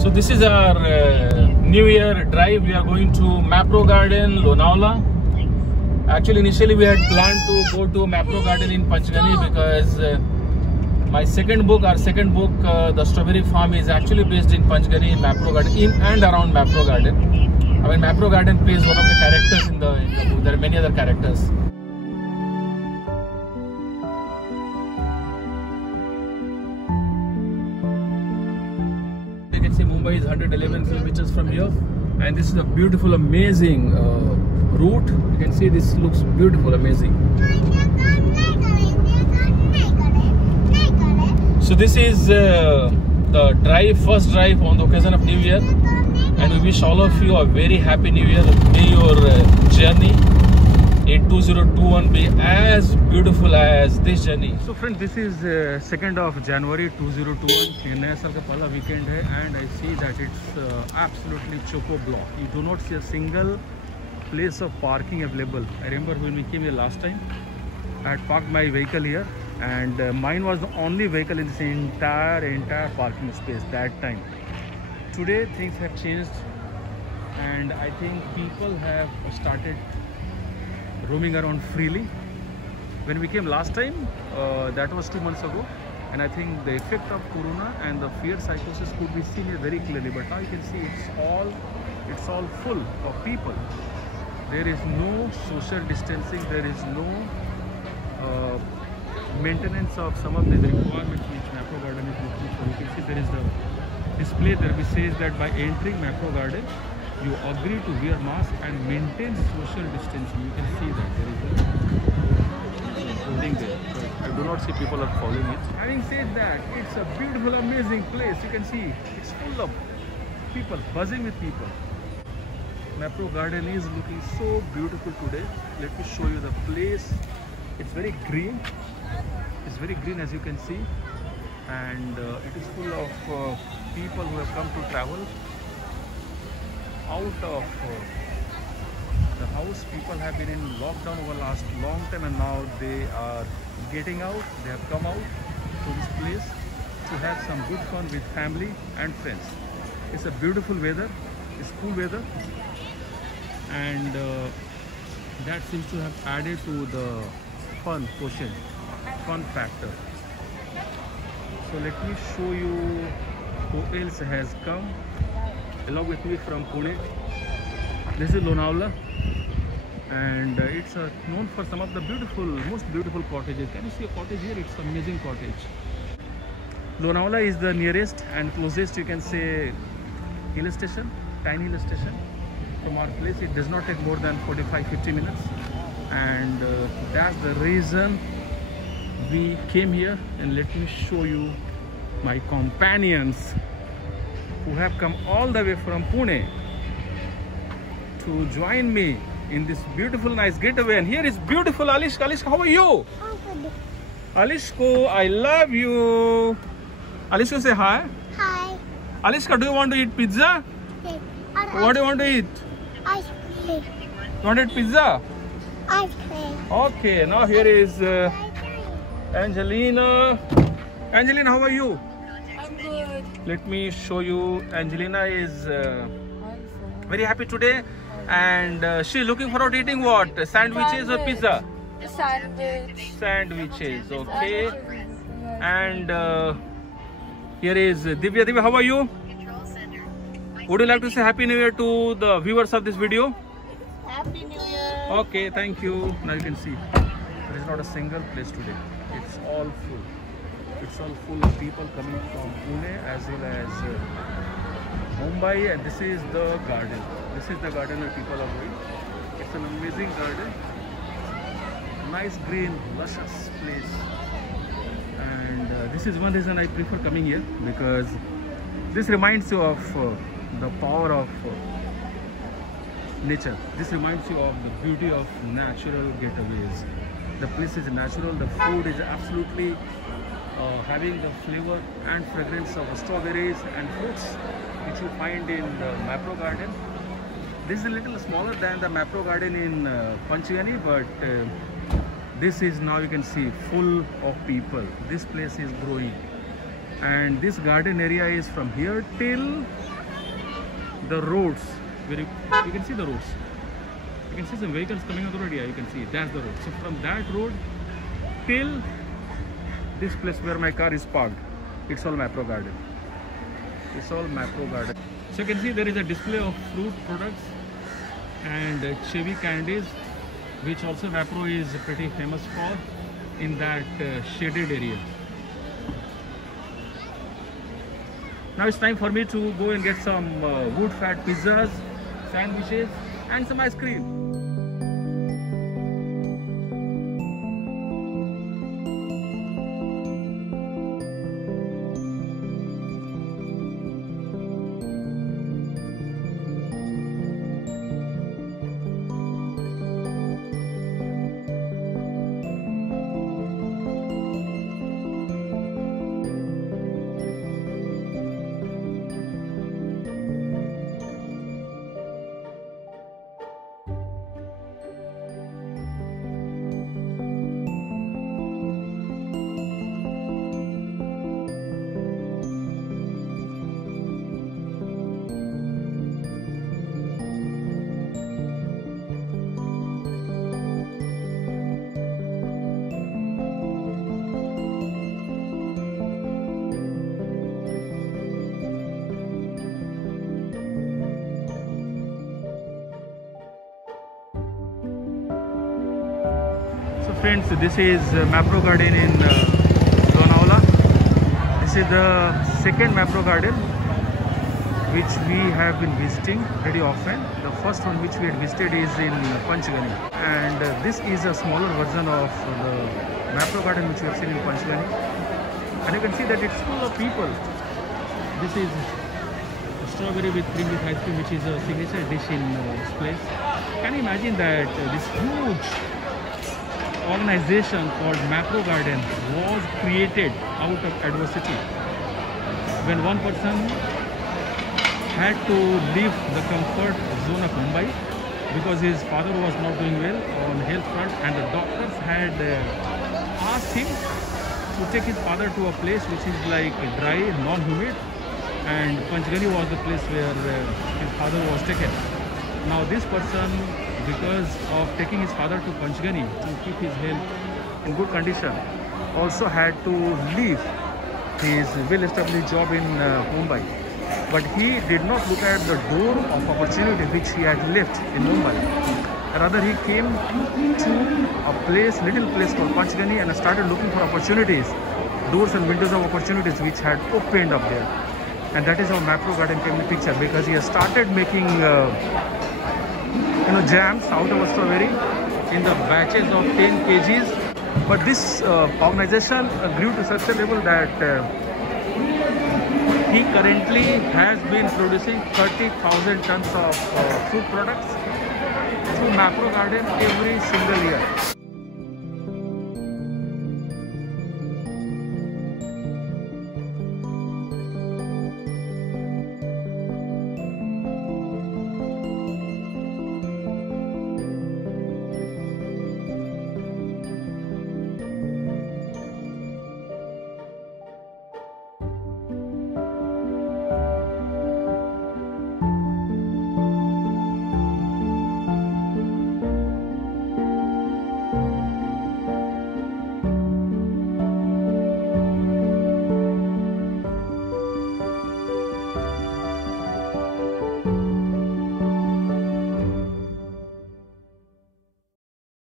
So this is our New Year drive. We are going to Mapro Garden, Lonavala. Actually, initially we had planned to go to Mapro Garden in Panchgani because our second book, The Strawberry Farm, is actually based in Panchgani, in Mapro Garden, in and around Mapro Garden. I mean, Mapro Garden plays one of the characters in the book. There are many other characters. You can see Mumbai is 111 kilometers from here, and this is a beautiful, amazing route. You can see this looks beautiful, amazing. So this is the first drive on the occasion of New Year, and we wish all of you a very happy New Year. May your journey in 2021 be as beautiful as this journey. So friends, this is 2nd of January 2021. Naya saal ka pehla weekend hai, and I see that it's absolutely choco-block. You do not see a single place of parking available. I remember when we came here last time, I had parked my vehicle here, and mine was the only vehicle in this entire parking space that time. Today things have changed, and I think people have started roaming around freely. When we came last time, that was 2 months ago, and I think the effect of corona and the fear psychosis could be seen here very clearly. But now you can see it's all full of people. There is no social distancing, there is no maintenance of some of these requirements which Mapro Garden is looking for. You can see there is the display there which says that by entering Mapro Garden, you agree to wear mask and maintain social distancing. You can see that there is a holding there. I do not see people are following it. Having said that, it's a beautiful, amazing place. You can see it's full of people, buzzing with people. Mapro Garden is looking so beautiful today. Let me show you the place. It's very green. It's very green, as you can see, and it is full of people who have come to travel out of the house. People have been in lockdown over the last long time, and now they are getting out. They have come out to this place to have some good fun with family and friends. It's a beautiful weather. It's cool weather, and that seems to have added to the fun quotient, fun factor. So let me show you who else has come along with me from Pune. This is Lonavala, and it's known for some of the most beautiful cottages. Can you see a cottage here? It's an amazing cottage. Lonavala is the nearest and closest, you can say, hill station, tiny hill station. From our place, it does not take more than 45-50 minutes, and that's the reason we came here. And let me show you my companions who have come all the way from Pune to join me in this beautiful, nice getaway. And here is beautiful Alishka. Alishka, how are you? Alishko, I love you. Alishka, say hi. Hi. Alishka, do you want to eat pizza? Yes. What do you want to eat? Ice cream. You want to eat pizza? Ice cream. Okay, now here is Angelina. Angelina, how are you? I'm good. Let me show you. Angelina is very happy today, and she's looking forward to eating what? Sandwiches or pizza? Sandwich. Sandwiches, okay. And here is Divya. Divya, how are you? Would you like to say Happy New Year to the viewers of this video? Happy New Year. Okay, thank you. Now you can see there is not a single place today. It's all full. It's all full of people coming from Pune as well as Mumbai, and this is the garden. This is the garden where people are going. It's an amazing garden. Nice green, luscious place. And this is one reason I prefer coming here, because this reminds you of the power of nature. This reminds you of the beauty of natural getaways. The place is natural. The food is absolutely having the flavor and fragrance of strawberries and fruits which you find in the Mapro Garden. This is a little smaller than the Mapro Garden in Panchgani, but this is, now you can see, full of people. This place is growing. And this garden area is from here till the roads. Where you can see the roads. You can see some vehicles coming on the road. Yeah, you can see that's the road. So from that road till this place where my car is parked, it's all Mapro Garden. It's all Mapro Garden. So you can see there is a display of fruit products and cherry candies, which also Mapro is pretty famous for in that shaded area. Now it's time for me to go and get some wood-fat pizzas, sandwiches and some ice cream. Friends, this is Mapro Garden in Lonavala. This is the second Mapro Garden which we have been visiting very often. The first one which we had visited is in Panchgani, and this is a smaller version of the Mapro Garden which we have seen in Panchgani. And you can see that it's full of people. This is strawberry with cream with ice cream, which is a signature dish in this place. Can you imagine that this huge organization called Mapro Garden was created out of adversity, when one person had to leave the comfort zone of Mumbai because his father was not doing well on health front, and the doctors had asked him to take his father to a place which is like dry, non-humid, and Panchgani was the place where his father was taken. Now this person, because of taking his father to Panchgani to keep his health in good condition, also had to leave his well-established job in Mumbai. But he did not look at the door of opportunity which he had left in Mumbai. Rather, he came to a place, little place called Panchgani, and started looking for opportunities, doors and windows of opportunities which had opened up there. And that is how Mapro Garden came in picture, because he has started making jams out of a strawberry in the batches of 10 kgs. But this organization grew to such a level that he currently has been producing 30,000 tons of food products through Mapro Garden every single year.